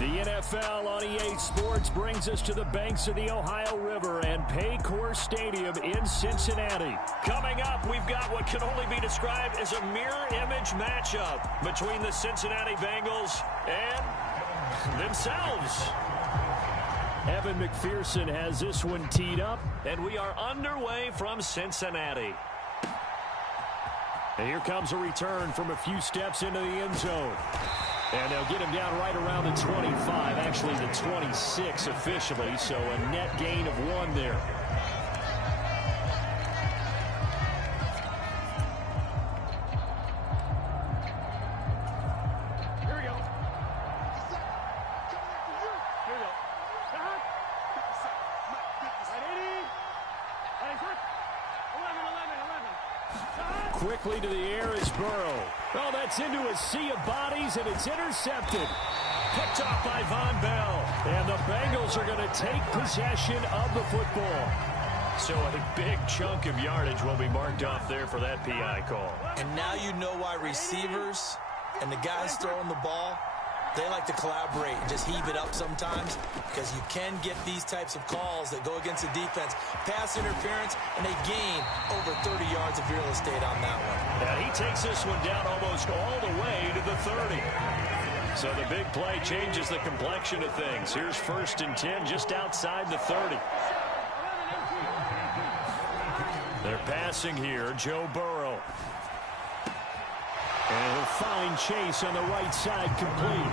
The NFL on EA Sports brings us to the banks of the Ohio River and Paycor Stadium in Cincinnati. Coming up, we've got what can only be described as a mirror image matchup between the Cincinnati Bengals and themselves. Evan McPherson has this one teed up, and we are underway from Cincinnati. And here comes a return from a few steps into the end zone. And they'll get him down right around the 25, actually the 26 officially, so a net gain of 1 there. Here we go. Here we go. Quickly to the air is Burrow. Oh, that's into a sea of bodies, and it's intercepted. Picked off by Von Bell. And the Bengals are going to take possession of the football. So a big chunk of yardage will be marked off there for that PI call. And now you know why receivers and the guys throwing the ball, they like to collaborate and just heave it up sometimes, because you can get these types of calls that go against the defense. Pass interference, and they gain over 30 yards of real estate on that one. And he takes this one down almost all the way to the 30. So the big play changes the complexion of things. Here's 1st and 10 just outside the 30. They're passing here, Joe Burrow. And he'll find Chase on the right side, complete.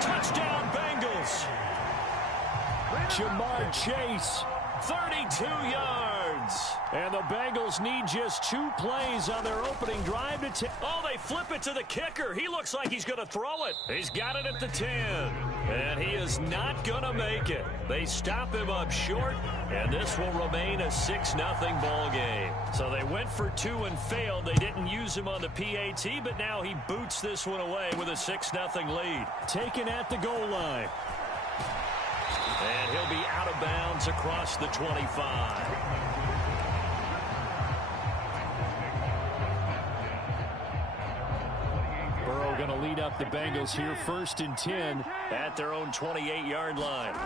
Touchdown, Bengals. Jamar Chase, 32 yards. And the Bengals need just 2 plays on their opening drive to take. Oh, they flip it to the kicker. He looks like he's going to throw it. He's got it at the 10. And he is not going to make it. They stop him up short, and this will remain a 6-0 ball game. So they went for 2 and failed. They didn't use him on the PAT, but now he boots this one away with a 6-0 lead. Taken at the goal line. And he'll be out of bounds across the 25. Burrow going to lead up the Bengals here, 1st and 10 at their own 28-yard line.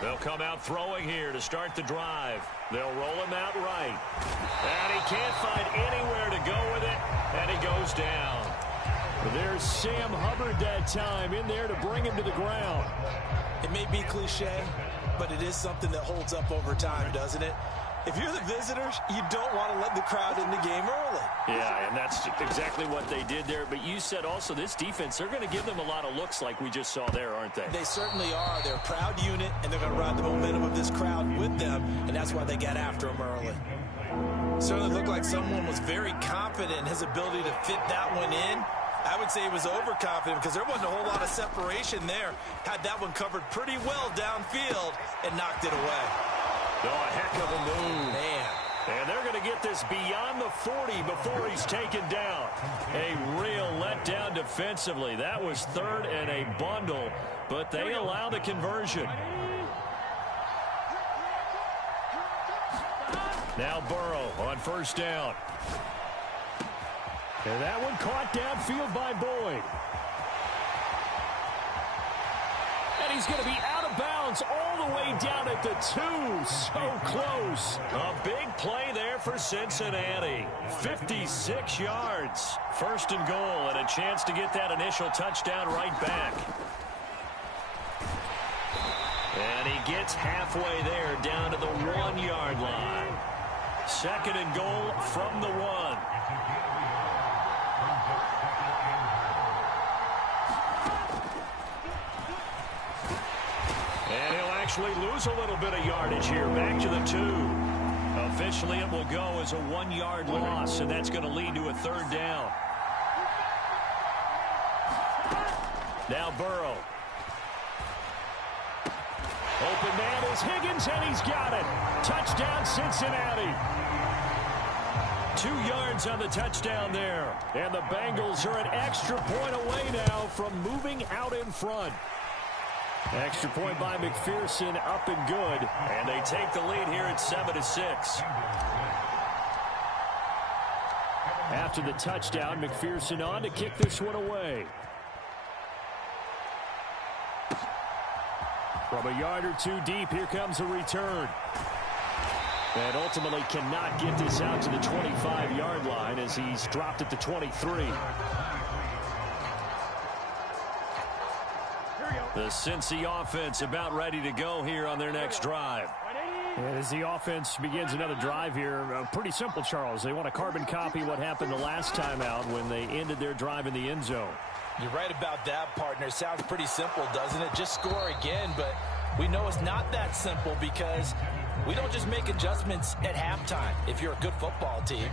They'll come out throwing here to start the drive. They'll roll him out right. And he can't find anywhere to go with it, and he goes down. There's Sam Hubbard that time in there to bring him to the ground. It may be cliche, but it is something that holds up over time, doesn't it? If you're the visitors, you don't want to let the crowd in the game early. Yeah, and that's exactly what they did there. But you said also this defense, they're going to give them a lot of looks like we just saw there, aren't they? They certainly are. They're a proud unit, and they're going to ride the momentum of this crowd with them, and that's why they got after them early. Certainly looked like someone was very confident in his ability to fit that one in. I would say he was overconfident because there wasn't a whole lot of separation there. Had that one covered pretty well downfield and knocked it away. Oh, a heck of a move. Man. And they're going to get this beyond the 40 before he's taken down. A real letdown defensively. That was 3rd and a bundle, but they allow the conversion. Now Burrow on 1st down. And that one caught downfield by Boyd. And he's going to be out of bounds all the way down at the 2. So close. A big play there for Cincinnati. 56 yards. 1st and goal, and a chance to get that initial touchdown right back. And he gets halfway there down to the 1-yard line. 2nd and goal from the 1. And he'll actually lose a little bit of yardage here, back to the 2. Officially, it will go as a 1-yard loss, and that's going to lead to a 3rd down. Now Burrow. Open man is Higgins, and he's got it. Touchdown, Cincinnati. 2 yards on the touchdown there. And the Bengals are an extra point away now from moving out in front. Extra point by McPherson, up and good. And they take the lead here at 7-6. After the touchdown, McPherson on to kick this one away. From a yard or two deep, here comes a return. And ultimately cannot get this out to the 25-yard line as he's dropped at the 23. The Cincy offense about ready to go here on their next drive. And as the offense begins another drive here, pretty simple, Charles. They want to carbon copy what happened the last time out when they ended their drive in the end zone. You're right about that, partner. Sounds pretty simple, doesn't it? Just score again, but we know it's not that simple because we don't just make adjustments at halftime. If you're a good football team,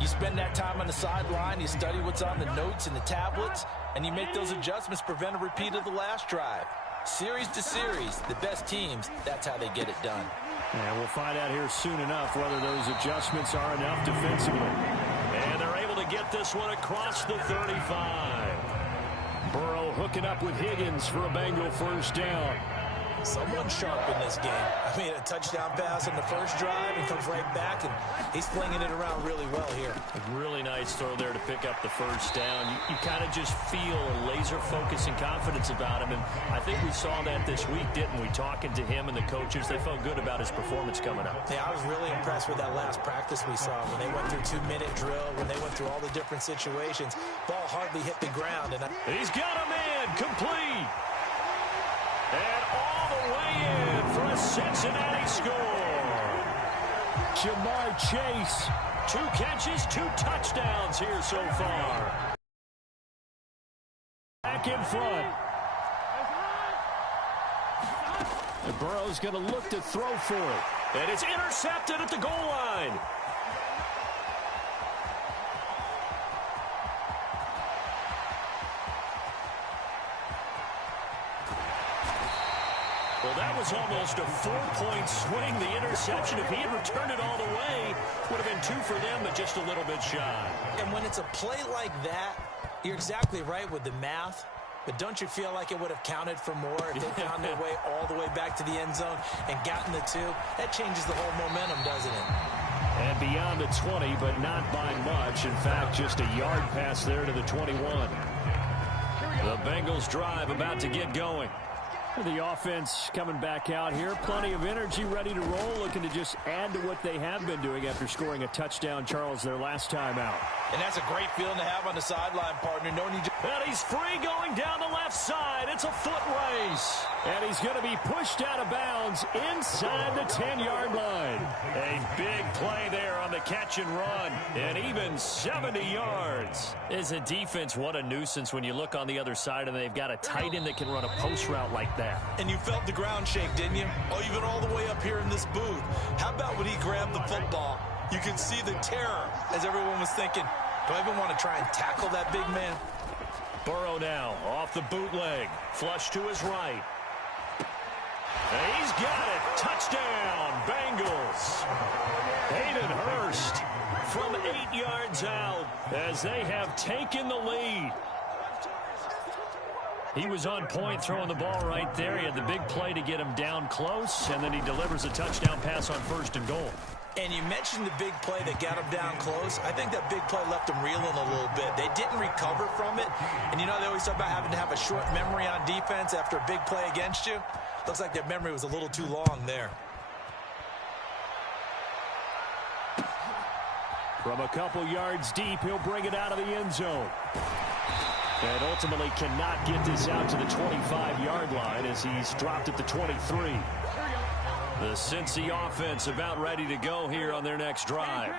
you spend that time on the sideline, you study what's on the notes and the tablets, and you make those adjustments, prevent a repeat of the last drive. Series to series, the best teams, that's how they get it done. And we'll find out here soon enough whether those adjustments are enough defensively. And they're able to get this one across the 35. Burrow hooking up with Higgins for a Bengal first down. Someone sharp in this game. I mean, a touchdown pass on the first drive and comes right back, and he's flinging it around really well here. A really nice throw there to pick up the first down. You kind of just feel a laser focus and confidence about him, and I think we saw that this week, didn't we? Talking to him and the coaches, they felt good about his performance coming up. Yeah, I was really impressed with that last practice we saw when they went through 2-minute drill, when they went through all the different situations. Ball hardly hit the ground. And he's got a man complete. And all the way in for a Cincinnati score. Jamar Chase, 2 catches, 2 touchdowns here so far. Back in front. And Burrow's going to look to throw for it. And it's intercepted at the goal line. Well, that was almost a 4-point swing, the interception. If he had returned it all the way, would have been 2 for them, but just a little bit shy. And when it's a play like that, you're exactly right with the math. But don't you feel like it would have counted for more if they found their way all the way back to the end zone and gotten the 2? That changes the whole momentum, doesn't it? And beyond the 20, but not by much. In fact, just a yard pass there to the 21. The Bengals drive about to get going. The offense coming back out here. Plenty of energy, ready to roll, looking to just add to what they have been doing after scoring a touchdown, Charles, their last time out. And that's a great feeling to have on the sideline, partner. No need to... And he's free going down the left side. It's a foot race. And he's going to be pushed out of bounds inside the 10-yard line. A big play there on the catch and run. And even 70 yards. As a defense, what a nuisance when you look on the other side and they've got a tight end that can run a post route like that. And you felt the ground shake, didn't you? Oh, even all the way up here in this booth. How about when he grabbed the football? You can see the terror as everyone was thinking, do I even want to try and tackle that big man? Burrow now off the bootleg. Flush to his right. And he's got it. Touchdown, Bengals. Hayden Hurst from 8 yards out as they have taken the lead. He was on point throwing the ball right there. He had the big play to get him down close, and then he delivers a touchdown pass on 1st and goal. And you mentioned the big play that got him down close. I think that big play left him reeling a little bit. They didn't recover from it. And you know they always talk about having to have a short memory on defense after a big play against you. Looks like their memory was a little too long there. From a couple yards deep, he'll bring it out of the end zone. And ultimately cannot get this out to the 25-yard line as he's dropped at the 23. The Cincy offense about ready to go here on their next drive.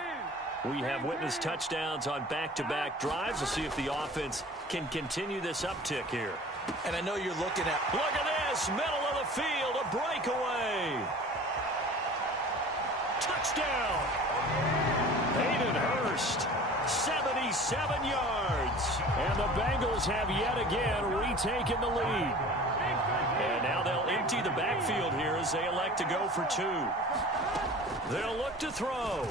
We have witnessed touchdowns on back-to-back drives. We'll see if the offense can continue this uptick here. And I know you're looking at... Look at this, middle of the field, a breakaway. Touchdown. Hayden Hurst, 77 yards. And the Bengals have yet again retaken the lead. And now they'll empty the backfield here as they elect to go for 2. They'll look to throw.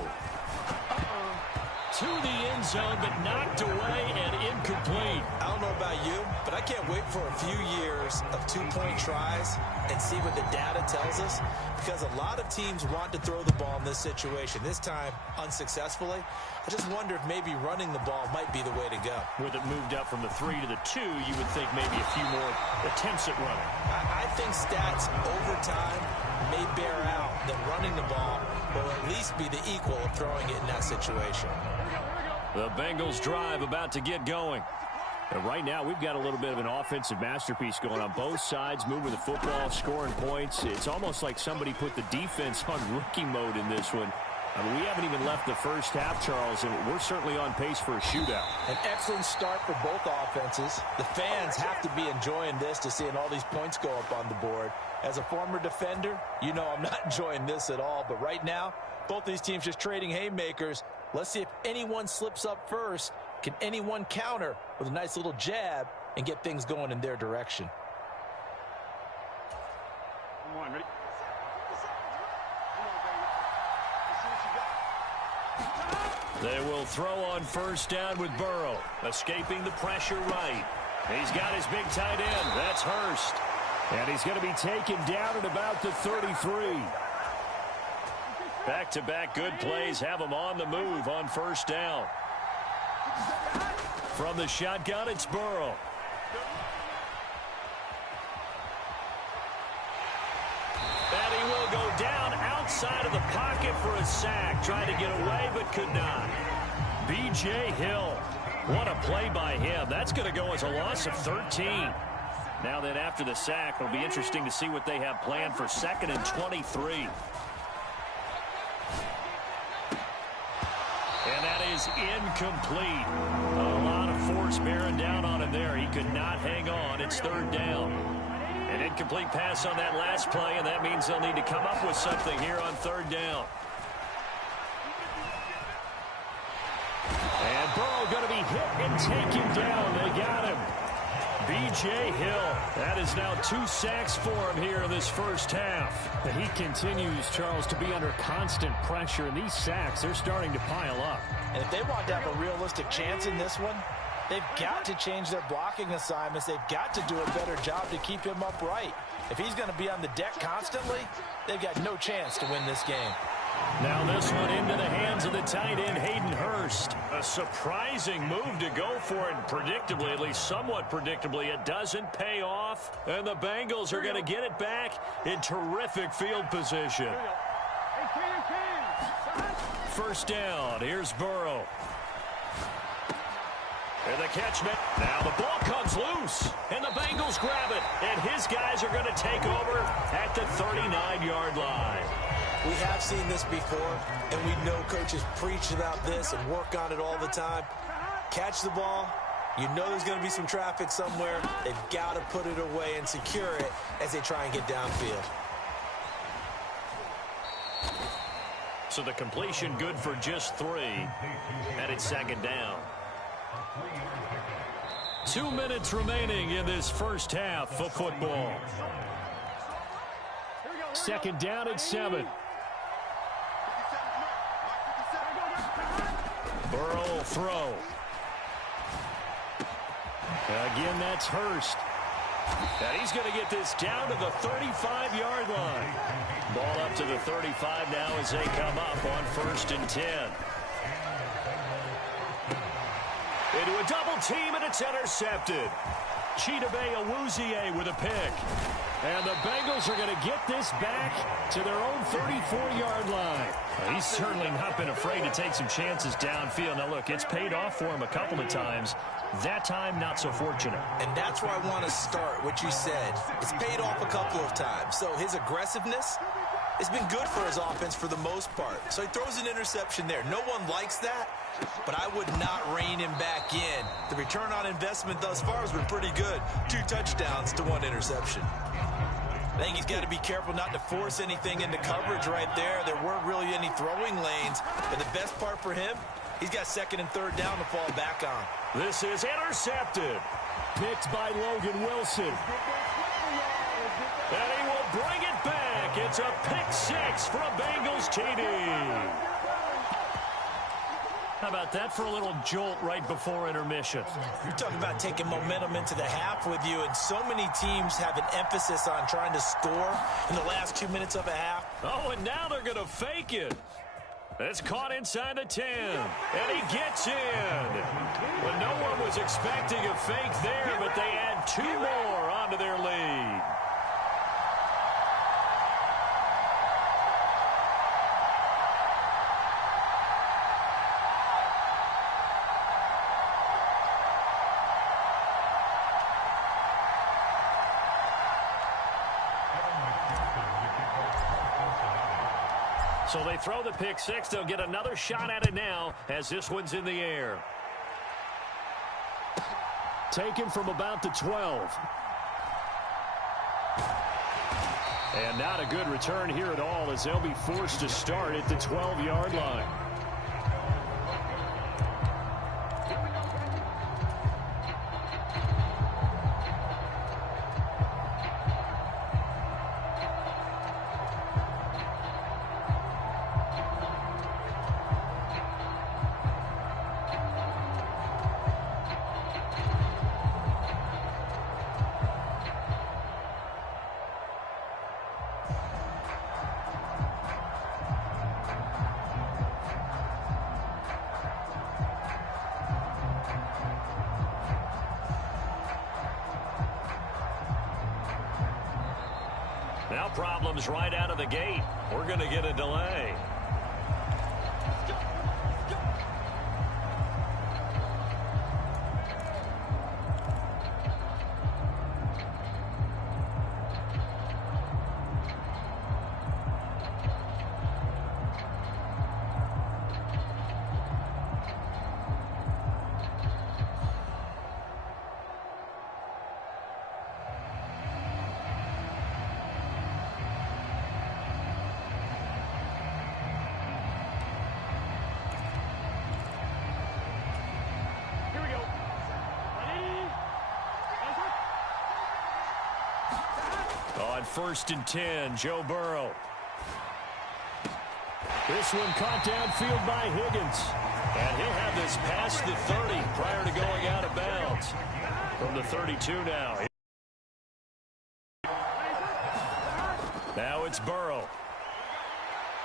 to the end zone, but knocked away and incomplete. I don't know about you, but I can't wait for a few years of two-point tries and see what the data tells us, because a lot of teams want to throw the ball in this situation. This time, unsuccessfully. I just wonder if maybe running the ball might be the way to go. With it moved up from the 3 to the 2, you would think maybe a few more attempts at running. I think stats over time may bear out that running the ball will at least be the equal of throwing it in that situation. The Bengals drive about to get going. And right now, we've got a little bit of an offensive masterpiece going on both sides, moving the football, scoring points. It's almost like somebody put the defense on rookie mode in this one. I mean, we haven't even left the first half, Charles, and we're certainly on pace for a shootout. An excellent start for both offenses. The fans have to be enjoying this to seeing all these points go up on the board. As a former defender, you know I'm not enjoying this at all. But right now, both these teams just trading haymakers. Let's see if anyone slips up first. Can anyone counter with a nice little jab and get things going in their direction? Come on, ready? They will throw on first down with Burrow, escaping the pressure right. He's got his big tight end. That's Hurst. And he's going to be taken down at about the 33. Back-to-back good plays have him on the move on first down. From the shotgun, it's Burrow. And he will go down outside of the pocket for a sack. Tried to get away, but could not. B.J. Hill. What a play by him. That's going to go as a loss of 13. Now then, after the sack, it'll be interesting to see what they have planned for 2nd and 23. And that is incomplete. A lot of force bearing down on him there. He could not hang on. It's 3rd down. An incomplete pass on that last play, and that means they'll need to come up with something here on 3rd down. And Burrow going to be hit and taken down. They got him. B.J. Hill. That is now 2 sacks for him here in this first half. He continues, Charles, to be under constant pressure, and these sacks, they're starting to pile up. And if they want to have a realistic chance in this one, they've got to change their blocking assignments. They've got to do a better job to keep him upright. If he's going to be on the deck constantly, they've got no chance to win this game. Now this one into the hands of the tight end, Hayden Hurst. A surprising move to go for it. Predictably, at least somewhat predictably, it doesn't pay off. And the Bengals are going to get it back in terrific field position. First down, here's Burrow. And the catch, now the ball comes loose, and the Bengals grab it, and his guys are going to take over at the 39-yard line. We have seen this before, and we know coaches preach about this and work on it all the time. Catch the ball. You know there's going to be some traffic somewhere. They've got to put it away and secure it as they try and get downfield. So the completion good for just 3, and it's 2nd down. 2 minutes remaining in this first half of football. 2nd down at 7. Burrow will throw. Again, that's Hurst. And he's going to get this down to the 35-yard line. Ball up to the 35 now as they come up on 1st and 10. Into a double team, and it's intercepted. Chidobe Awuzie with a pick. And the Bengals are going to get this back to their own 34-yard line. Well, he's certainly not been afraid to take some chances downfield. Now, look, it's paid off for him a couple of times. That time, not so fortunate. And that's where I want to start, what you said. It's paid off a couple of times. So his aggressiveness has been good for his offense for the most part. So he throws an interception there. No one likes that, but I would not rein him back in. The return on investment thus far has been pretty good. 2 touchdowns to 1 interception. I think he's got to be careful not to force anything into coverage right there. There weren't really any throwing lanes. And the best part for him, he's got 2nd and 3rd down to fall back on. This is intercepted. Picked by Logan Wilson. And he will bring it back. It's a pick 6 for a Bengals TD. How about that for a little jolt right before intermission? You're talking about taking momentum into the half with you, and so many teams have an emphasis on trying to score in the last 2 minutes of a half. Oh, and now they're going to fake it. It's caught inside the 10, and he gets in. Well, no one was expecting a fake there, but they add 2 more onto their lead. So they throw the pick six. They'll get another shot at it now as this one's in the air. Taken from about the 12. And not a good return here at all as they'll be forced to start at the 12-yard line. Now problems right out of the gate. We're going to get a delay. On 1st and 10, Joe Burrow. This one caught downfield by Higgins. And he'll have this past the 30 prior to going out of bounds. From the 32 now. Now it's Burrow.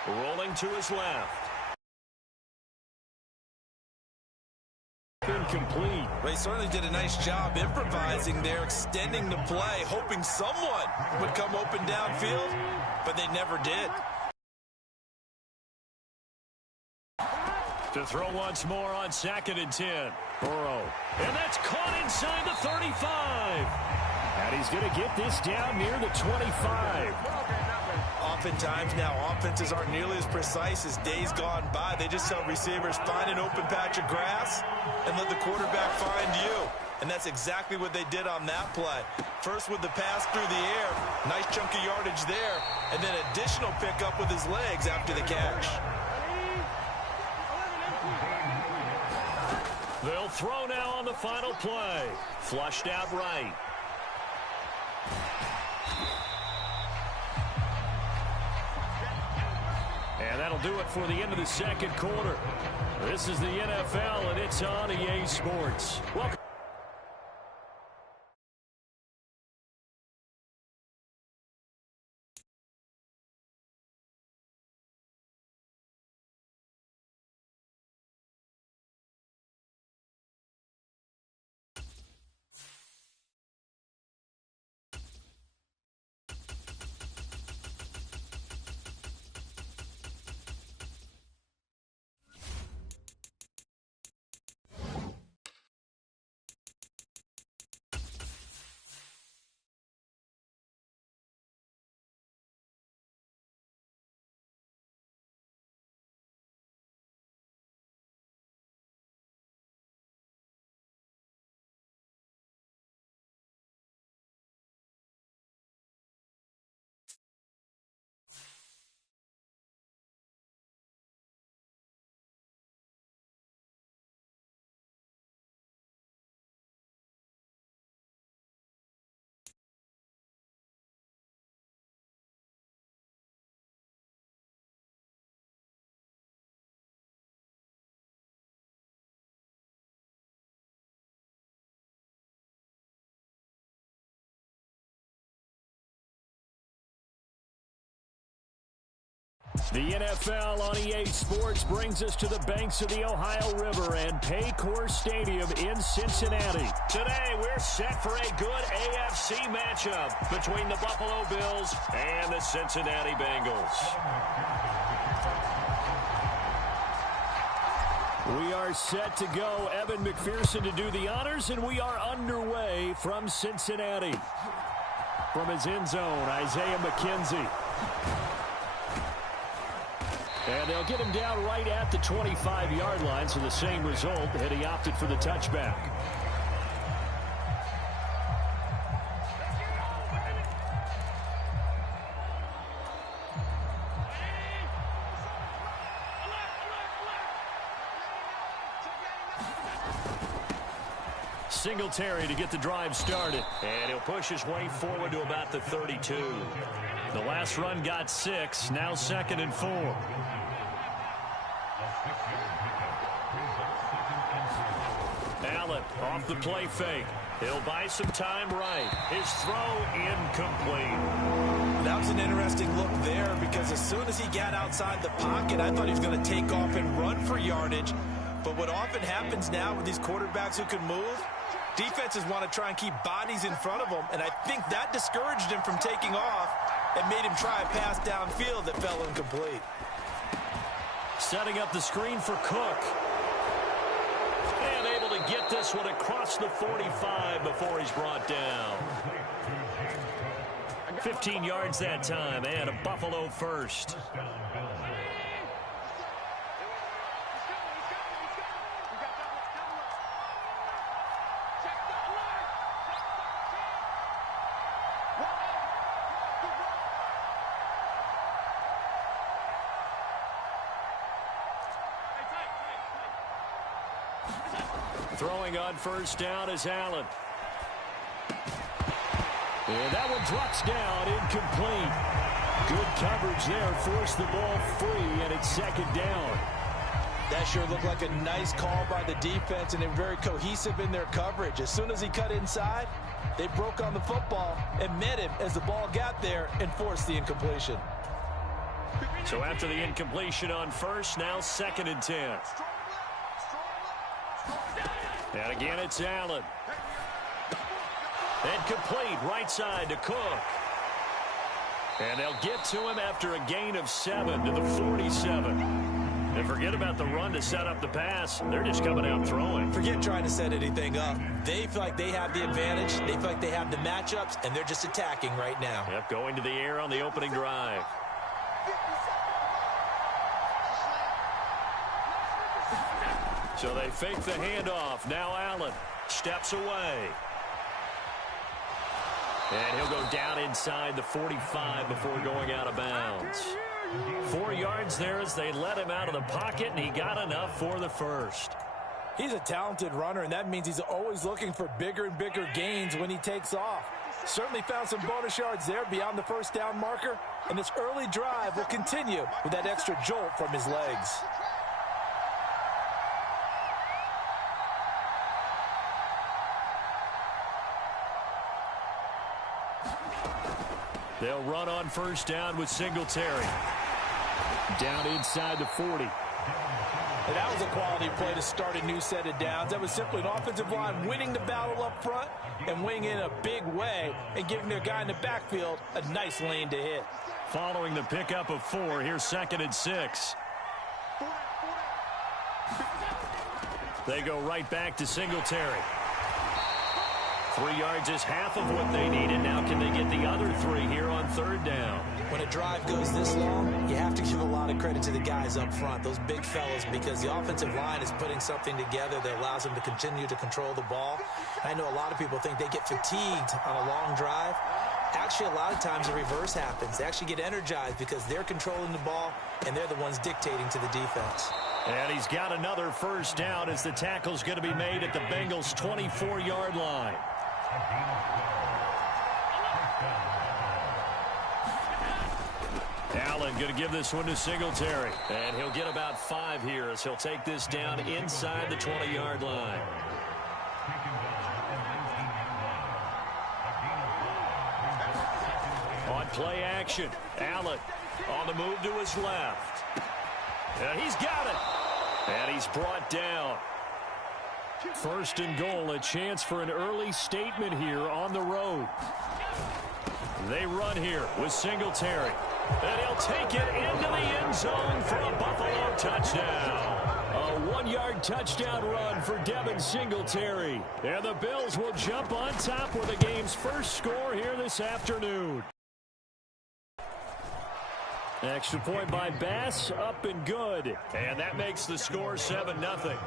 Rolling to his left. Incomplete. They certainly did a nice job improvising there, extending the play, hoping someone would come open downfield, but they never did. To throw once more on 2nd and 10. Burrow. And that's caught inside the 35. And he's going to get this down near the 25. Oftentimes now, offenses aren't nearly as precise as days gone by. They just tell receivers, find an open patch of grass and let the quarterback find you. And that's exactly what they did on that play. First with the pass through the air, nice chunk of yardage there, and then additional pickup with his legs after the catch. They'll throw now on the final play. Flushed out right. And that'll do it for the end of the second quarter. This is the NFL, and it's on EA Sports. Welcome. The NFL on EA Sports brings us to the banks of the Ohio River and Paycor Stadium in Cincinnati. Today, we're set for a good AFC matchup between the Buffalo Bills and the Cincinnati Bengals. We are set to go. Evan McPherson to do the honors, and we are underway from Cincinnati. From his end zone, Isaiah McKenzie. And they'll get him down right at the 25-yard line, so the same result, and he opted for the touchback. Singletary to get the drive started. And he'll push his way forward to about the 32. The last run got 6, now 2nd and 4. Allen off the play fake. He'll buy some time right. His throw incomplete. That was an interesting look there because as soon as he got outside the pocket, I thought he was going to take off and run for yardage. But what often happens now with these quarterbacks who can move, defenses want to try and keep bodies in front of them, and I think that discouraged him from taking off and made him try a pass downfield that fell incomplete. Setting up the screen for Cook. And able to get this one across the 45 before he's brought down. 15 yards that time, and a Buffalo first. Throwing on first down is Allen. And that one drops down, incomplete. Good coverage there, forced the ball free, and it's 2nd down. That sure looked like a nice call by the defense, and they're very cohesive in their coverage. As soon as he cut inside, they broke on the football and met him as the ball got there and forced the incompletion. So after the incompletion on first, now 2nd and 10. And again, it's Allen. And complete, right side to Cook. And they'll get to him after a gain of 7 to the 47. And forget about the run to set up the pass. They're just coming out throwing. Forget trying to set anything up. They feel like they have the advantage. They feel like they have the matchups, and they're just attacking right now. Yep, going to the air on the opening drive. So they fake the handoff. Now Allen steps away. And he'll go down inside the 45 before going out of bounds. 4 yards there as they let him out of the pocket, and he got enough for the first. He's a talented runner, and that means he's always looking for bigger and bigger gains when he takes off. Certainly found some bonus yards there beyond the first down marker, and this early drive will continue with that extra jolt from his legs. They'll run on first down with Singletary. Down inside the 40. And that was a quality play to start a new set of downs. That was simply an offensive line winning the battle up front and winning in a big way and giving their guy in the backfield a nice lane to hit. Following the pickup of 4, here's 2nd and 6. They go right back to Singletary. 3 yards is half of what they needed. Now can they get the other 3 here on 3rd down? When a drive goes this long, you have to give a lot of credit to the guys up front, those big fellas, because the offensive line is putting something together that allows them to continue to control the ball. I know a lot of people think they get fatigued on a long drive. Actually, a lot of times the reverse happens. They actually get energized because they're controlling the ball, and they're the ones dictating to the defense. And he's got another first down as the tackle's going to be made at the Bengals' 24-yard line. Allen going to give this one to Singletary. And he'll get about 5 here as he'll take this down inside the 20-yard line. On play action, Allen On the move to his left. And he's got it. And he's brought down. First and goal, a chance for an early statement here on the road. They run here with Singletary. And he'll take it into the end zone for a Buffalo touchdown. A 1-yard touchdown run for Devin Singletary. And the Bills will jump on top with the game's first score here this afternoon. Extra point by Bass, up and good. And that makes the score 7-0.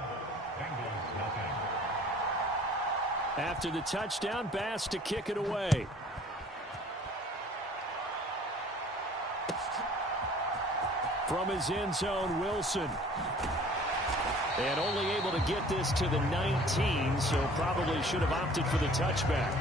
After the touchdown, Bass to kick it away. From his end zone, Wilson. And only able to get this to the 19, so probably should have opted for the touchback.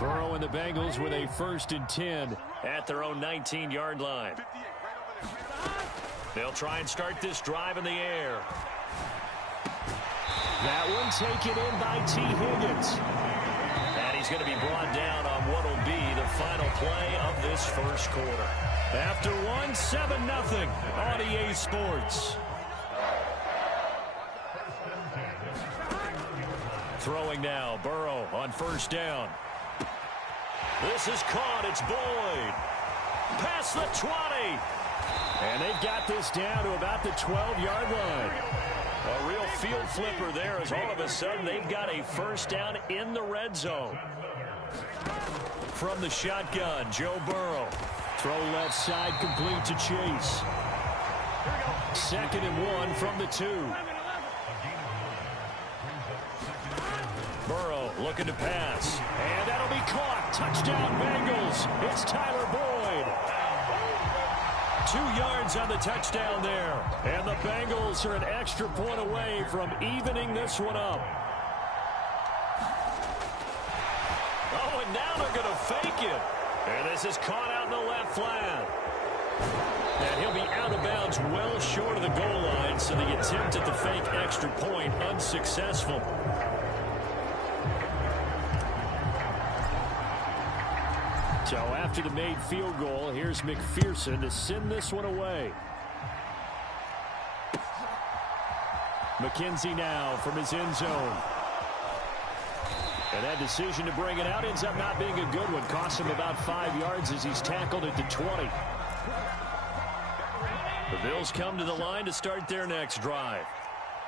Burrow and the Bengals with a 1st and 10 at their own 19-yard line. They'll try and start this drive in the air. That one taken in by T. Higgins. And he's going to be brought down on what will be the final play of this first quarter. After one, 7-0 on EA Sports. Throwing now, Burrow on 1st down. This is caught. It's Boyd. Past the 20. And they've got this down to about the 12-yard line. A real field flipper there as all of a sudden they've got a 1st down in the red zone. From the shotgun, Joe Burrow. Throw left side complete to Chase. 2nd and 1 from the 2. Burrow looking to pass. And that'll be caught. Touchdown Bengals. It's Tyler Boyd. 2 yards on the touchdown there. And the Bengals are an extra point away from evening this one up. Oh, and now they're going to fake it. And this is caught out in the left flat. And he'll be out of bounds well short of the goal line, so the attempt at the fake extra point unsuccessful. So after the made field goal, here's McPherson to send this one away. McKenzie now from his end zone. And that decision to bring it out ends up not being a good one. Cost him about 5 yards as he's tackled at the 20. The Bills come to the line to start their next drive.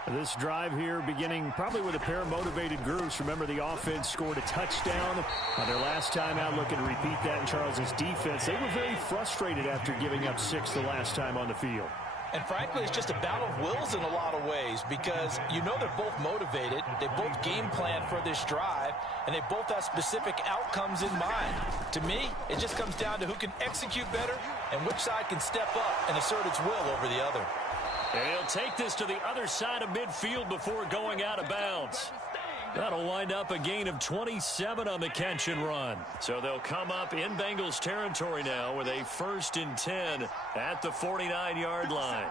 This drive here beginning probably with a pair of motivated groups. Remember, the offense scored a touchdown on their last time out, looking to repeat that in Charles's defense. They were very frustrated after giving up 6 the last time on the field. And frankly, it's just a battle of wills in a lot of ways because you know they're both motivated. They both game plan for this drive, and they both have specific outcomes in mind. To me, it just comes down to who can execute better and which side can step up and assert its will over the other. And he'll take this to the other side of midfield before going out of bounds. That'll wind up a gain of 27 on the catch and run. So they'll come up in Bengals territory now with a 1st and 10 at the 49-yard line.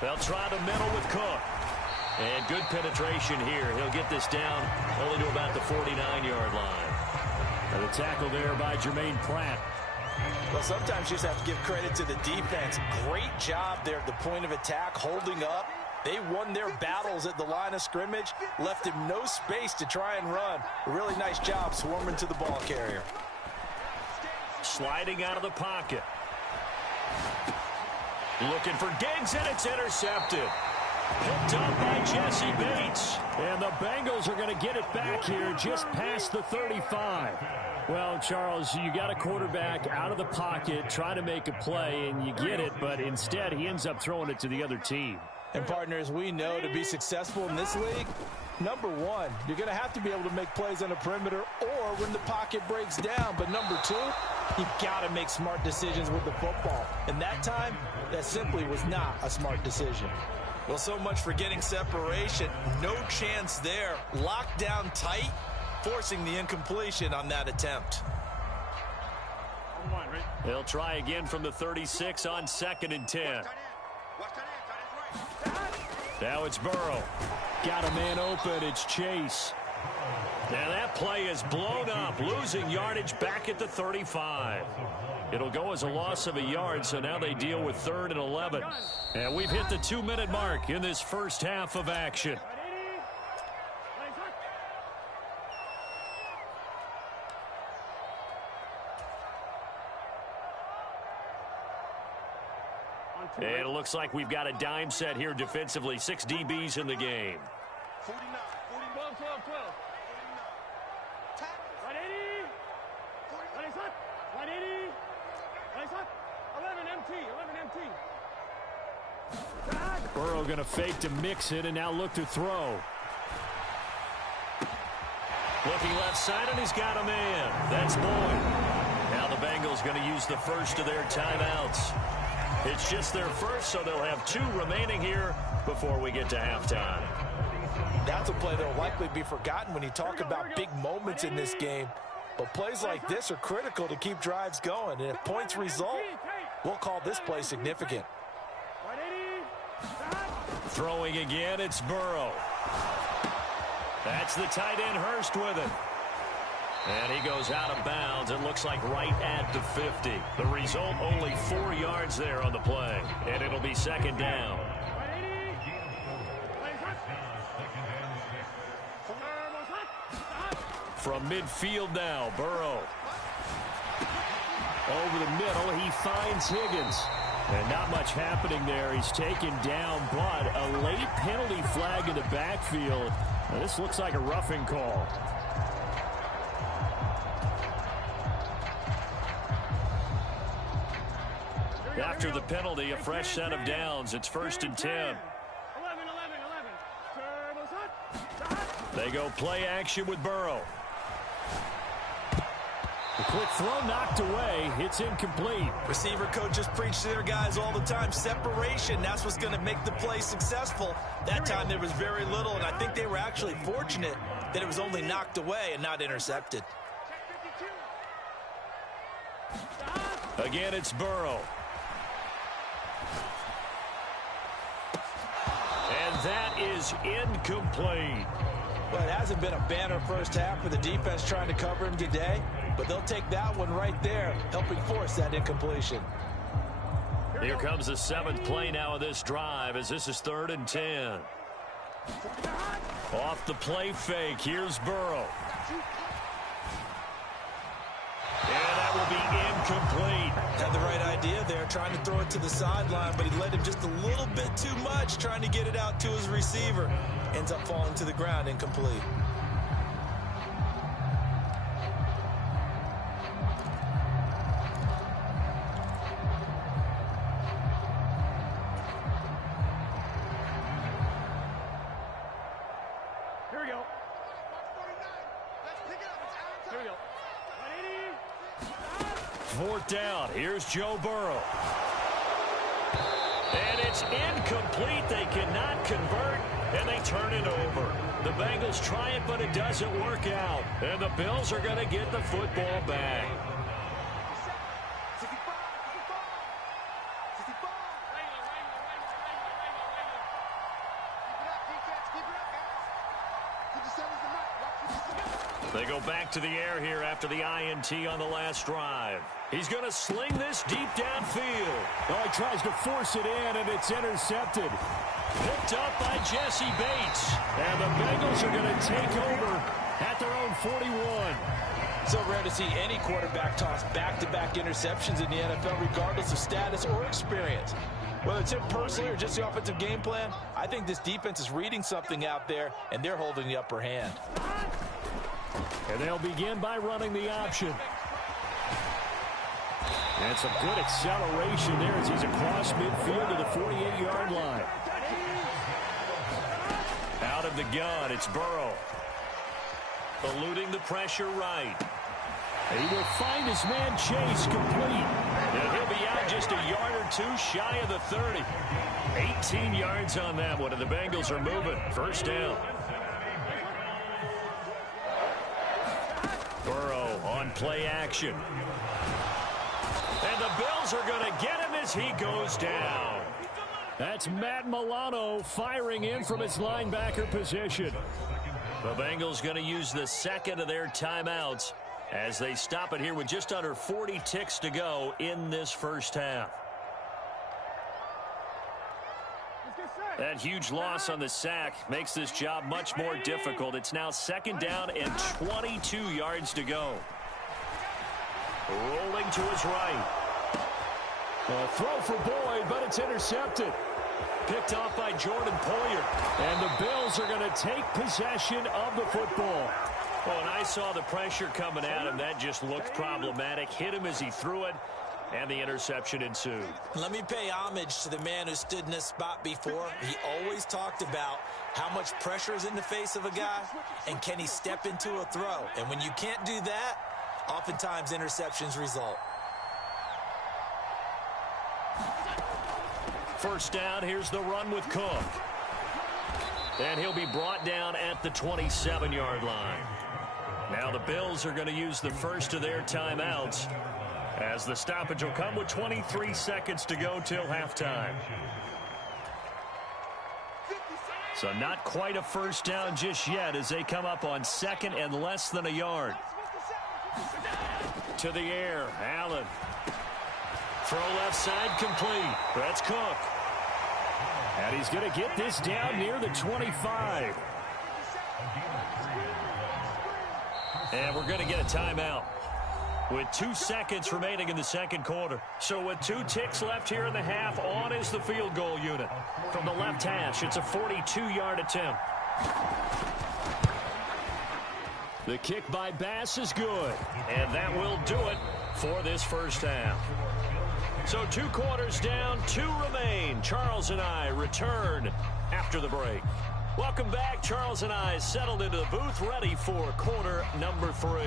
They'll try the middle with Cook. And good penetration here. He'll get this down only to about the 49-yard line. And the tackle there by Jermaine Pratt. Well, sometimes you just have to give credit to the defense. Great job there at the point of attack, holding up. They won their battles at the line of scrimmage, left him no space to try and run. A really nice job swarming to the ball carrier. Sliding out of the pocket. Looking for Diggs, and it's intercepted. Picked up by Jesse Bates. And the Bengals are going to get it back here just past the 35. Well, Charles, you got a quarterback out of the pocket, trying to make a play, and you get it, but instead he ends up throwing it to the other team. And partners, we know to be successful in this league, number one, you're going to have to be able to make plays on the perimeter or when the pocket breaks down. But number two, you've got to make smart decisions with the football. And that time, that simply was not a smart decision. Well, so much for getting separation. No chance there. Locked down tight, forcing the incompletion on that attempt. They'll try again from the 36 on 2nd and 10. Now it's Burrow. Got a man open. It's Chase. Now that play is blown up, losing yardage back at the 35. It'll go as a loss of a yard, so now they deal with 3rd and 11. And we've hit the 2-minute mark in this first half of action. And it looks like we've got a dime set here defensively. 6 DBs in the game. 49, 12, 12, 12. 180. 180. 11 MT. 11 MT. Burrow going to fake to mix it and now look to throw. Looking left side, and he's got a man. That's Boyd. Now the Bengals going to use the first of their timeouts. It's just their first, so they'll have 2 remaining here before we get to halftime. That's a play that will likely be forgotten when you talk about big moments in this game. But plays like this are critical to keep drives going. And if points result, we'll call this play significant. Throwing again, it's Burrow. That's the tight end Hurst with it. And he goes out of bounds. It looks like right at the 50. The result, only 4 yards there on the play. And it'll be 2nd down. From midfield now, Burrow. Over the middle, he finds Higgins. And not much happening there. He's taken down, but a late penalty flag in the backfield. Now, this looks like a roughing call. After the penalty, a fresh set of downs. It's 1st and 10. They go play action with Burrow. The quick throw knocked away. It's incomplete. Receiver coaches preach to their guys all the time. Separation, that's what's going to make the play successful. That time there was very little, and I think they were actually fortunate that it was only knocked away and not intercepted. Again, it's Burrow. And that is incomplete. Well, it hasn't been a banner first half for the defense trying to cover him today, but they'll take that one right there, helping force that incompletion. Here comes the 7th play now of this drive, as this is 3rd and 10. Off the play fake, here's Burrow. And that will be incomplete. Had the right idea there, trying to throw it to the sideline, but he led him just a little bit too much, trying to get it out to his receiver. Ends up falling to the ground, incomplete. Here we go. Here we go. 4th down. Here's Joe Burrow. And it's incomplete. They cannot convert, and they turn it over. The Bengals try it, but it doesn't work out. And the Bills are going to get the football back. They go back to the air here after the INT on the last drive. He's going to sling this deep downfield. Oh, he tries to force it in, and it's intercepted. Picked up by Jesse Bates. And the Bengals are going to take over at their own 41. So rare to see any quarterback toss back-to-back interceptions in the NFL, regardless of status or experience. Whether it's him personally or just the offensive game plan, I think this defense is reading something out there, and they're holding the upper hand. And they'll begin by running the option. And some good acceleration there as he's across midfield to the 48-yard line. Out of the gun, it's Burrow. Eluding the pressure right. He will find his man Chase complete. And he'll be out just a yard or two shy of the 30. 18 yards on that one, and the Bengals are moving. 1st down. Burrow on play action. And the Bills are going to get him as he goes down. That's Matt Milano firing in from his linebacker position. The Bengals going to use the second of their timeouts as they stop it here with just under 40 ticks to go in this first half. That huge loss on the sack makes this job much more difficult. It's now second down and 22 yards to go. Rolling to his right. A throw for Boyd, but it's intercepted. Picked off by Jordan Poyer. And the Bills are going to take possession of the football. Oh, and I saw the pressure coming at him. That just looked problematic. Hit him as he threw it, and the interception ensued. Let me pay homage to the man who stood in this spot before. He always talked about how much pressure is in the face of a guy, and can he step into a throw. And when you can't do that, oftentimes interceptions result. First down, here's the run with Cook. And he'll be brought down at the 27-yard line. Now the Bills are going to use the first of their timeouts as the stoppage will come with 23 seconds to go till halftime. So not quite a first down just yet as they come up on second and less than a yard. To the air, Allen. Throw left side complete. That's Cook. And he's going to get this down near the 25. And we're going to get a timeout with 2 seconds remaining in the second quarter. So with 2 ticks left here in the half, on is the field goal unit. From the left hash, it's a 42-yard attempt. The kick by Bass is good. And that will do it for this first half. So 2 quarters down, 2 remain. Charles and I return after the break. Welcome back. Charles and I settled into the booth, ready for quarter number 3.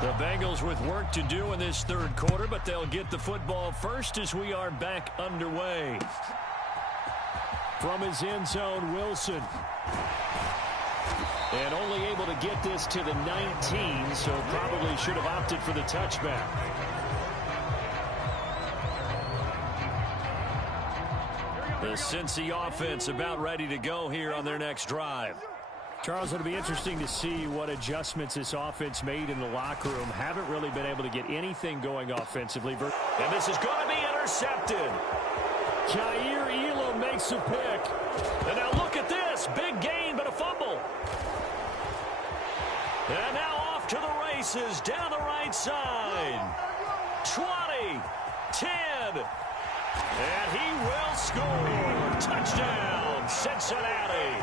The Bengals with work to do in this third quarter, but they'll get the football first as we are back underway. From his end zone, Wilson. And only able to get this to the 19, so probably should have opted for the touchback. The Cincy offense about ready to go here on their next drive. Charles, it'll be interesting to see what adjustments this offense made in the locker room. Haven't really been able to get anything going offensively. And this is going to be intercepted. Jair Elam makes a pick. And now look at this. Big gain, but a fumble. And now off to the races down the right side. 20, 10. And he will score. Touchdown, Cincinnati.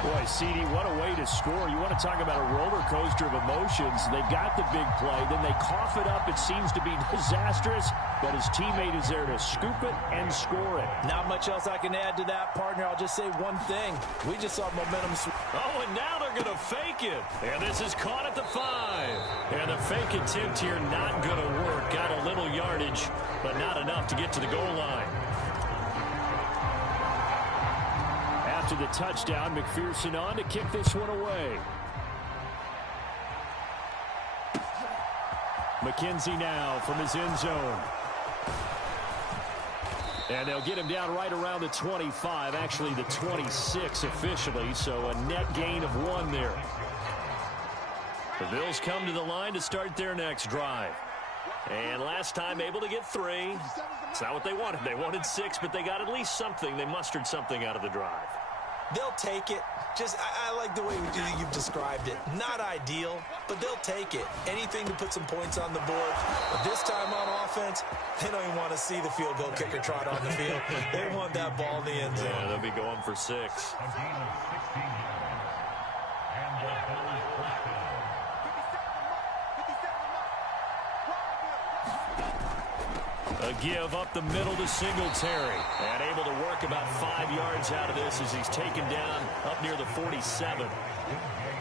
Boy, CD, what a way to score. You want to talk about a roller coaster of emotions. They got the big play, then they cough it up. It seems to be disastrous, but his teammate is there to scoop it and score it. Not much else I can add to that, partner. I'll just say one thing. We just saw momentum. Oh, and now they're going to fake it. And this is caught at the 5. And the fake attempt here not going to work. Got a little yardage, but not enough to get to the goal line. After the touchdown, McPherson on to kick this one away. McKenzie now from his end zone. And they'll get him down right around the 25, actually the 26 officially, so a net gain of 1 there. The Bills come to the line to start their next drive. And last time able to get 3. It's not what they wanted. They wanted 6, but they got at least something. They mustered something out of the drive. They'll take it. I like the way you've described it. Not ideal, but they'll take it. Anything to put some points on the board. But this time on offense, they don't even want to see the field goal kicker trot on the field. They want that ball in the end zone. Yeah, they'll be going for 6. A give up the middle to Singletary. And able to work about 5 yards out of this as he's taken down up near the 47.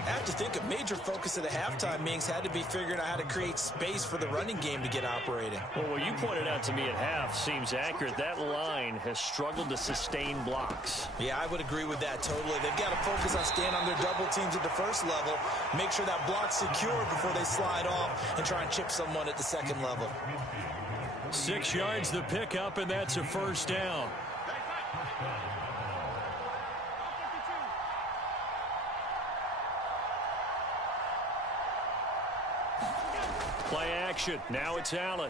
I have to think a major focus of the halftime meetings had to be figuring out how to create space for the running game to get operating. Well, what you pointed out to me at half seems accurate. That line has struggled to sustain blocks. Yeah, I would agree with that totally. They've got to focus on staying on their double teams at the first level, make sure that block's secure before they slide off and try and chip someone at the second level. 6 yards the pickup, and that's a first down. Play action. Now it's Allen.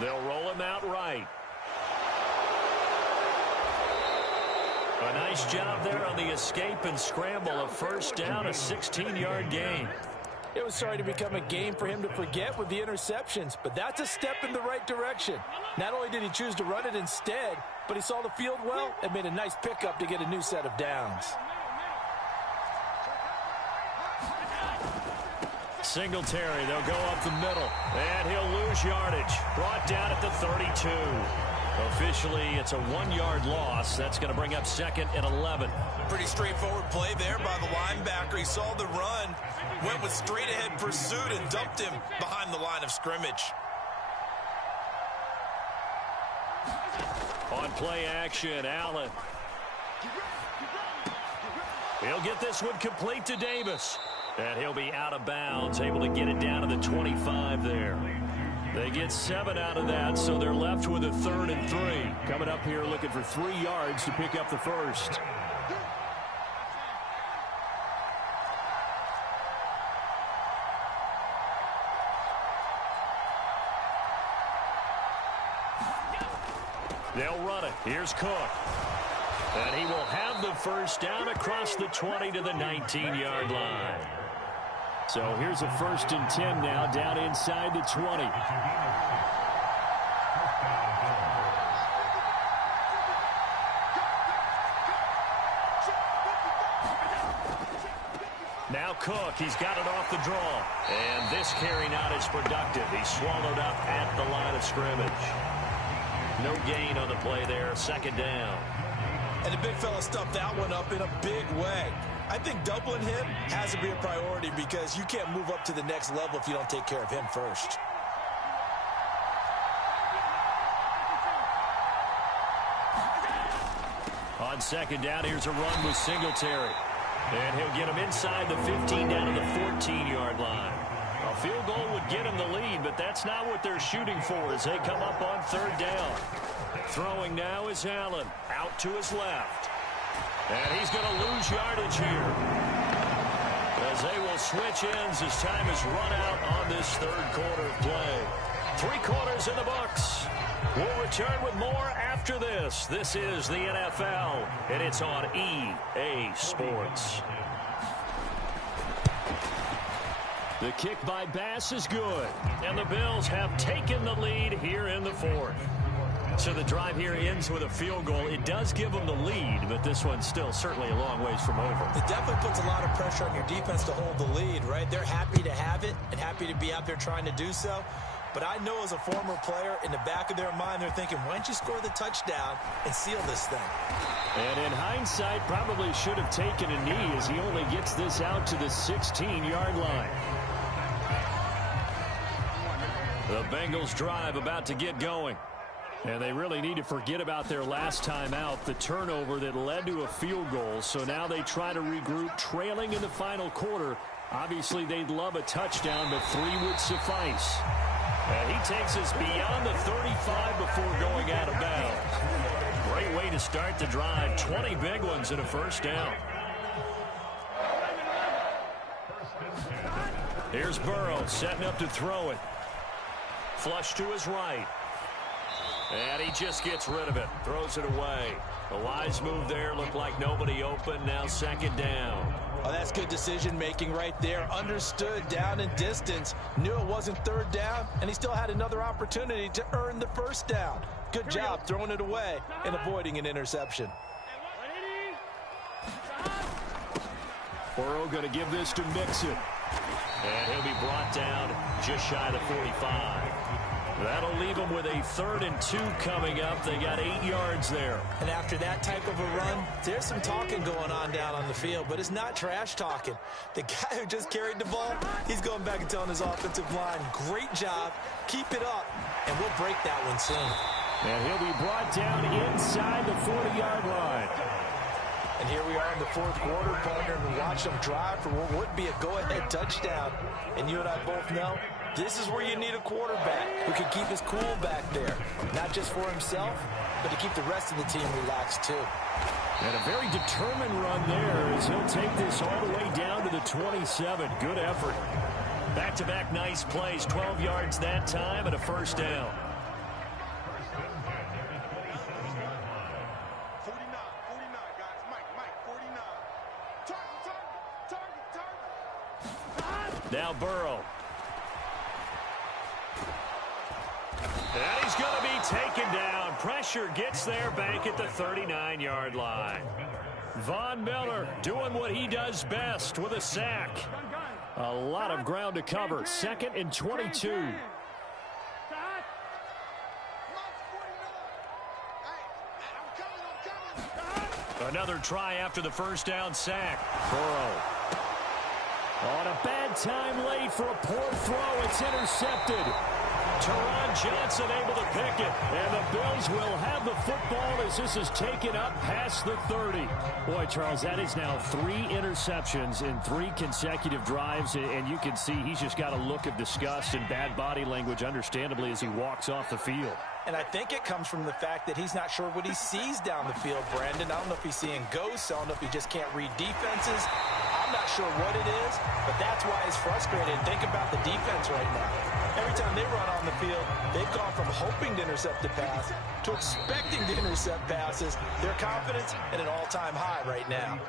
They'll roll him out right. A nice job there on the escape and scramble. A first down, a 16-yard gain. It was starting to become a game for him to forget with the interceptions, but that's a step in the right direction. Not only did he choose to run it instead, but he saw the field well and made a nice pickup to get a new set of downs. Singletary, they'll go up the middle, and he'll lose yardage. Brought down at the 32. Officially, it's a 1-yard loss. That's going to bring up 2nd and 11. Pretty straightforward play there by the linebacker. He saw the run, went with straight-ahead pursuit, and dumped him behind the line of scrimmage. On play action, Allen. He'll get this one complete to Davis. And he'll be out of bounds, able to get it down to the 25 there. They get 7 out of that, so they're left with a 3rd and 3. Coming up here looking for 3 yards to pick up the first. They'll run it. Here's Cook. And he will have the first down across the 20 to the 19-yard line. So here's a 1st and 10 now, down inside the 20. Now Cook, he's got it off the draw. And this carry not as productive. He's swallowed up at the line of scrimmage. No gain on the play there, 2nd down. And the big fella stuffed that one up in a big way. I think doubling him has to be a priority because you can't move up to the next level if you don't take care of him first. On 2nd down, here's a run with Singletary. And he'll get him inside the 15 down to the 14-yard line. A field goal would get him the lead, but that's not what they're shooting for as they come up on 3rd down. Throwing now is Allen. Out to his left. And he's going to lose yardage here. As they will switch ends as time is run out on this 3rd quarter of play. 3 quarters in the books. We'll return with more after this. This is the NFL, and it's on EA Sports. The kick by Bass is good, and the Bills have taken the lead here in the 4th. So the drive here ends with a field goal. It does give them the lead, but this one's still certainly a long ways from over. It definitely puts a lot of pressure on your defense to hold the lead, right? They're happy to have it and happy to be out there trying to do so. But I know as a former player, in the back of their mind, they're thinking, why don't you score the touchdown and seal this thing? And in hindsight, probably should have taken a knee as he only gets this out to the 16-yard line. The Bengals drive about to get going. And they really need to forget about their last time out, the turnover that led to a field goal. So now they try to regroup, trailing in the final quarter. Obviously, they'd love a touchdown, but 3 would suffice. And he takes us beyond the 35 before going out of bounds. Great way to start the drive. 20 big ones and a first down. Here's Burrow setting up to throw it. Flush to his right. And he just gets rid of it. Throws it away. A wise move there. Looked like nobody open. Now 2nd down. Oh, that's good decision-making right there. Understood down and distance. Knew it wasn't 3rd down, and he still had another opportunity to earn the first down. Good job throwing it away and avoiding an interception. Burrow going to give this to Mixon. And he'll be brought down just shy of the 45. That'll leave them with a 3rd and 2 coming up. They got 8 yards there. And after that type of a run, there's some talking going on down on the field, but it's not trash talking. The guy who just carried the ball, he's going back and telling his offensive line, great job, keep it up, and we'll break that one soon. And he'll be brought down inside the 40-yard line. And here we are in the 4th quarter, partner, and watch them drive for what would be a go-ahead touchdown. And you and I both know this is where you need a quarterback who can keep his cool back there, not just for himself, but to keep the rest of the team relaxed too. And a very determined run there as he'll take this all the way down to the 27. Good effort. Back-to-back nice plays, 12 yards that time and a 1st down. 49, guys. Mike, 49. Target. Now Burrow. And he's going to be taken down. Pressure gets there back at the 39-yard line. Von Miller doing what he does best with a sack. A lot of ground to cover. 2nd and 22. Another try after the 1st down sack. Burrow. On a bad time late for a poor throw. It's intercepted. Teron Johnson able to pick it. And the Bills will have the football as this is taken up past the 30. Boy, Charles, that is now 3 interceptions in 3 consecutive drives. And you can see he's just got a look of disgust and bad body language, understandably, as he walks off the field. And I think it comes from the fact that he's not sure what he sees down the field, Brandon. I don't know if he's seeing ghosts. I don't know if he just can't read defenses. I'm not sure what it is, but that's why he's frustrated. Think about the defense right now. Every time they run on the field, they've gone from hoping to intercept a pass to expecting to intercept passes. Their confidence at an all-time high right now.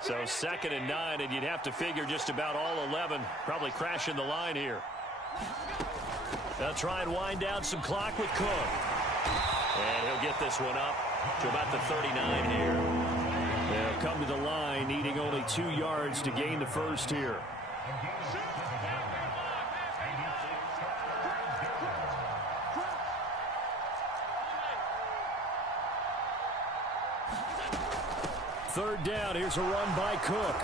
So 2nd and 9, and you'd have to figure just about all 11 probably crashing the line here. They'll try and wind down some clock with Cook. And he'll get this one up to about the 39 here. They'll come to the line, needing only 2 yards to gain the 1st here. Third down, here's a run by Cook.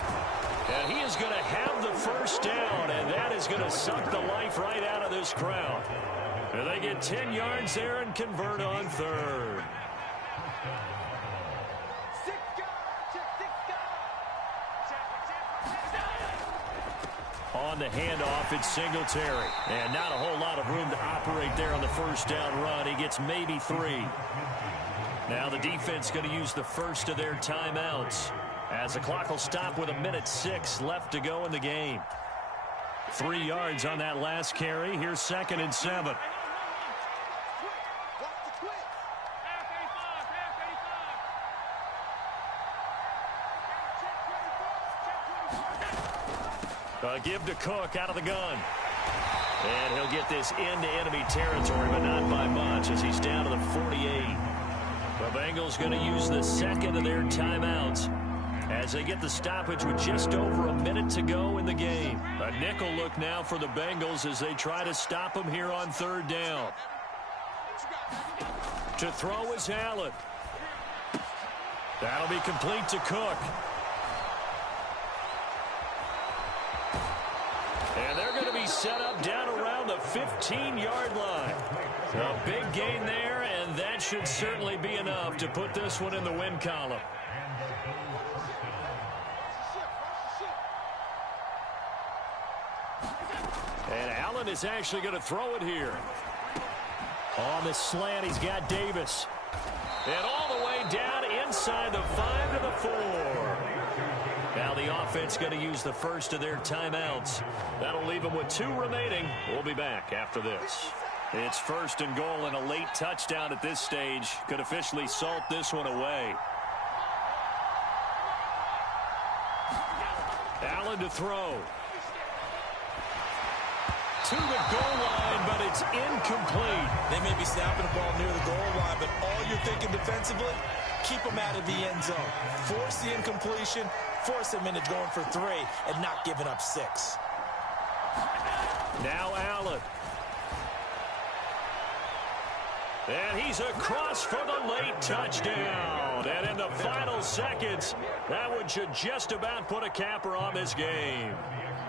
And he is going to have the 1st down, and that is going to suck the life right out of this crowd. And they get 10 yards there and convert on 3rd. On the handoff, it's Singletary. And not a whole lot of room to operate there on the 1st down run. He gets maybe 3. Now the defense going to use the 1st of their timeouts as the clock will stop with 1:06 left to go in the game. 3 yards on that last carry. Here's 2nd and 7. Give to Cook out of the gun. And he'll get this into enemy territory, but not by much as he's down to the 48. The Bengals going to use the 2nd of their timeouts as they get the stoppage with just over a minute to go in the game. A nickel look now for the Bengals as they try to stop him here on 3rd down. To throw is Allen. That'll be complete to Cook. And they're going to be set up down around the 15-yard line. A big gain there, and that should certainly be enough to put this one in the win column. And Allen is actually going to throw it here. On the slant, he's got Davis. And all the way down inside the 5 to the 4. Now the offense going to use the 1st of their timeouts. That'll leave them with 2 remaining. We'll be back after this. It's 1st and goal, and a late touchdown at this stage could officially salt this one away. Allen to throw. To the goal line, but it's incomplete. They may be snapping the ball near the goal line, but all you're thinking defensively, keep them out of the end zone. Force the incompletion, force them into going for 3, and not giving up 6. Now Allen. And he's across for the late touchdown. And in the final seconds, that one should just about put a capper on this game.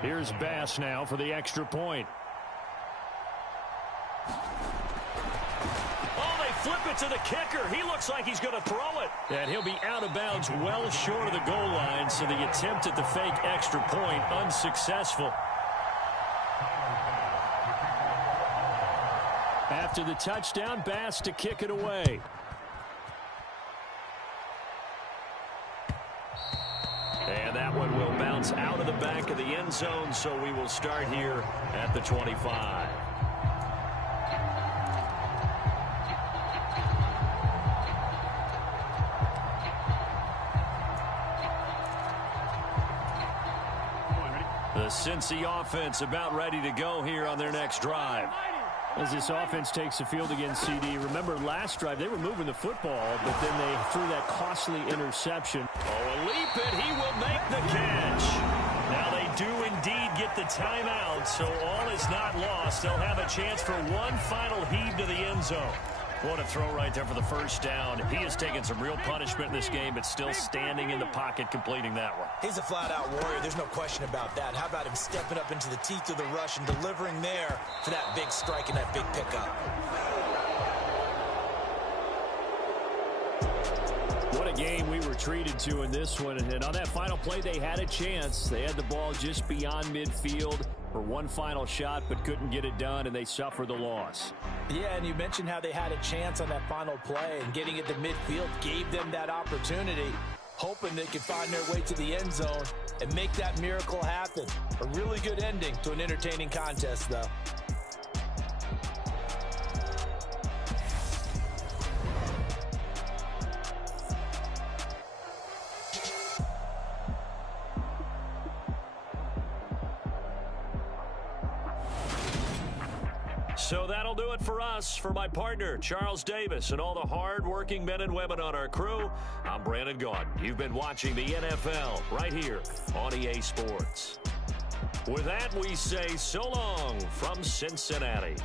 Here's Bass now for the extra point. Oh, they flip it to the kicker. He looks like he's going to throw it. And he'll be out of bounds well short of the goal line, so the attempt at the fake extra point unsuccessful. After the touchdown, Bass to kick it away. And that one will bounce out of the back of the end zone, so we will start here at the 25. The Cincy offense about ready to go here on their next drive. As this offense takes the field against CD, remember last drive they were moving the football, but then they threw that costly interception. Oh, a leap, and he will make the catch. Now they do indeed get the timeout, so all is not lost. They'll have a chance for one final heave to the end zone. What a throw right there for the first down. He has taken some real punishment in this game, but still standing in the pocket completing that one. He's a flat-out warrior. There's no question about that. How about him stepping up into the teeth of the rush and delivering there for that big strike and that big pickup? What a game we were treated to in this one. And on that final play, they had a chance. They had the ball just beyond midfield for one final shot, but couldn't get it done, and they suffered the loss. Yeah, and you mentioned how they had a chance on that final play, and getting it to midfield gave them that opportunity, hoping they could find their way to the end zone and make that miracle happen. A really good ending to an entertaining contest, though. So that'll do it for us. For my partner, Charles Davis, and all the hard-working men and women on our crew, I'm Brandon Gaudin. You've been watching the NFL right here on EA Sports. With that, we say so long from Cincinnati.